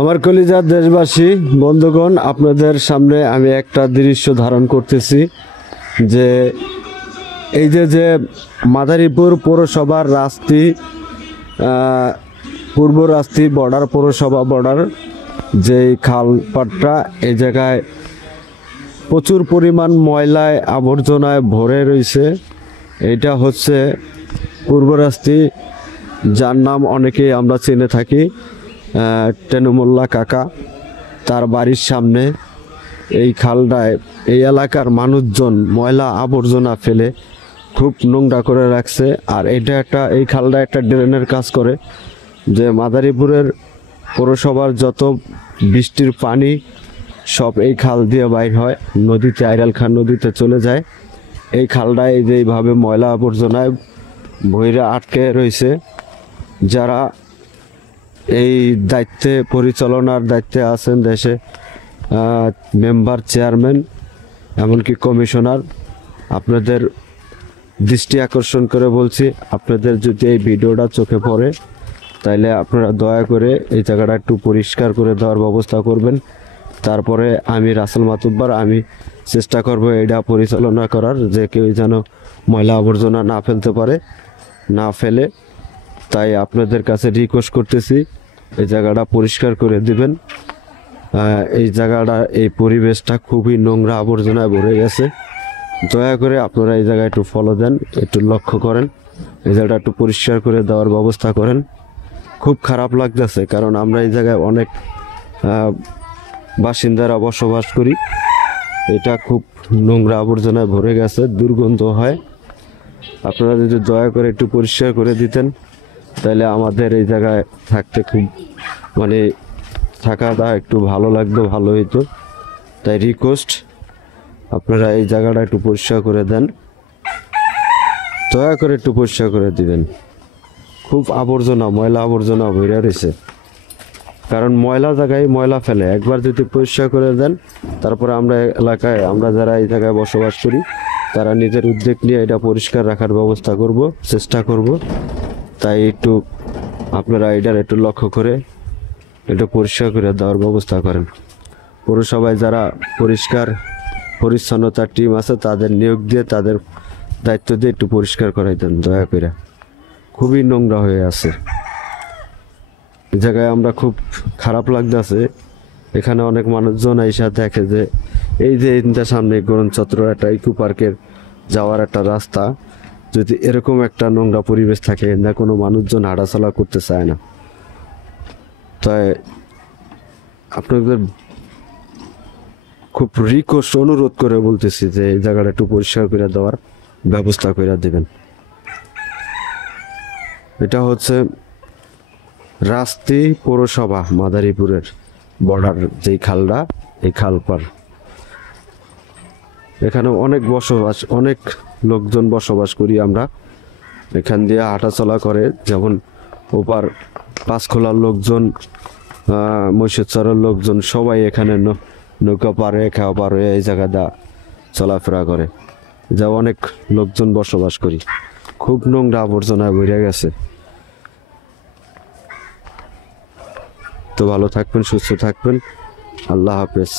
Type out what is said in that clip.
আমার কলিজার দেশবাসী বন্ধুগণ, আপনাদের সামনে আমি একটা দৃশ্য ধারণ করতেছি যে এই যে মাদারীপুর পৌরসভার রাস্তি পূর্ব রাস্তি বর্ডার পৌরসভা বর্ডার যেই খালপাটটা, এই জায়গায় প্রচুর পরিমাণ ময়লায় আবর্জনায় ভরে রয়েছে। এটা হচ্ছে পূর্ব রাস্তি, যার নাম অনেকেই আমরা চিনে থাকি টেনুমুল্লা কাকা। তার বাড়ির সামনে এই খালটায় এই এলাকার মানুষজন ময়লা আবর্জনা ফেলে খুব নোংরা করে রাখছে। আর এই খালটা একটা ড্রেনের কাজ করে, যে মাদারীপুরের পৌরসভার যত বৃষ্টির পানি সব এই খাল দিয়ে বাইর হয় নদীতে, আইরাল খান নদীতে চলে যায়। এই খালটায় যেইভাবে ময়লা আবর্জনায় ভইরা আটকে রয়েছে, যারা এই দায়িত্বে পরিচালনার দায়িত্বে আছেন দেশে, মেম্বার, চেয়ারম্যান, এমনকি কমিশনার, আপনাদের দৃষ্টি আকর্ষণ করে বলছি, আপনাদের যদি এই ভিডিওটা চোখে পড়ে তাইলে আপনারা দয়া করে এই জায়গাটা একটু পরিষ্কার করে দেওয়ার ব্যবস্থা করবেন। তারপরে আমি রাসেল মাতুব্বার, আমি চেষ্টা করব এটা পরিচালনা করার, যে কেউ যেন ময়লা আবর্জনা না ফেলতে পারে, না ফেলে। তাই আপনাদের কাছে রিকোয়েস্ট করতেছি এই জায়গাটা পরিষ্কার করে দিবেন। এই জায়গাটা, এই পরিবেশটা খুবই নোংরা আবর্জনায় ভরে গেছে। দয়া করে আপনারা এই জায়গায় একটু ফলো দেন, একটু লক্ষ্য করেন, এই জায়গাটা একটু পরিষ্কার করে দেওয়ার ব্যবস্থা করেন। খুব খারাপ লাগতেছে, কারণ আমরা এই জায়গায় অনেক বাসিন্দারা বসবাস করি। এটা খুব নোংরা আবর্জনায় ভরে গেছে, দুর্গন্ধ হয়। আপনারা যদি দয়া করে একটু পরিষ্কার করে দিতেন তাহলে আমাদের এই জায়গায় থাকতে খুব থাকাটা একটু ভালো লাগতো, ভালো হইতো। তাই রিকোয়েস্ট, আপনারা এই জায়গাটা একটু পরিষ্কার করে দেন, দয়া করে একটু পরিষ্কার করে দিবেন। খুব আবর্জনা, ময়লা আবর্জনা ভরে রয়েছে, কারণ ময়লা জায়গায় ময়লা ফেলে। একবার যদি পরিষ্কার করে দেন, তারপরে আমরা যারা এই জায়গায় বসবাস করি তারা নিজের উদ্যোগ নিয়ে এটা পরিষ্কার রাখার ব্যবস্থা করব, চেষ্টা করব। তাই একটু আপনারা এটার একটু লক্ষ্য করে একটু পরিষ্কার করে দেওয়ার ব্যবস্থা করেন। পৌরসভায় যারা পরিষ্কার পরিচ্ছন্নতার টিম আছে তাদের নিয়োগ দিয়ে, তাদের দায়িত্ব দিয়ে একটু পরিষ্কার করাই দেন দয়া করে। খুবই নোংরা হয়ে আছে এই জায়গায়, আমরা খুব খারাপ লাগতেছে। এখানে অনেক মানুষজন এসে দেখে যে এই যে সামনে গরম চত্বর একটা ইকো পার্কের যাওয়ার একটা রাস্তা, যদি এরকম একটা নোংরা পরিবেশ থাকে না, কোনো মানুষজন হাঁটাচলা করতে চায় না। তাই আপনাদের খুব রিকোয়েস্ট, অনুরোধ করে বলতেছি যে এই জায়গাটা একটু পরিষ্কার করে দেওয়ার ব্যবস্থা করে দেবেন। এটা হচ্ছে রাস্তি পৌরসভা মাদারীপুরের বর্ডার যেই খালটা, এই খালপার। এখানে অনেক লোকজন বসবাস করি আমরা। এখান দিয়ে হাঁটাচলা করে, যেমন ওপার পাঁচখোলার লোকজন, মহিষেশ্বরের লোকজন, সবাই এখানে নৌকা পারে, খাওয়া পার হয়ে এই জায়গাটা চলাফেরা করে, যা অনেক লোকজন বসবাস করি। খুব নোংরা আবর্জনায় ভরে গেছে। তো ভালো থাকবেন, সুস্থ থাকবেন, আল্লাহ হাফেজ।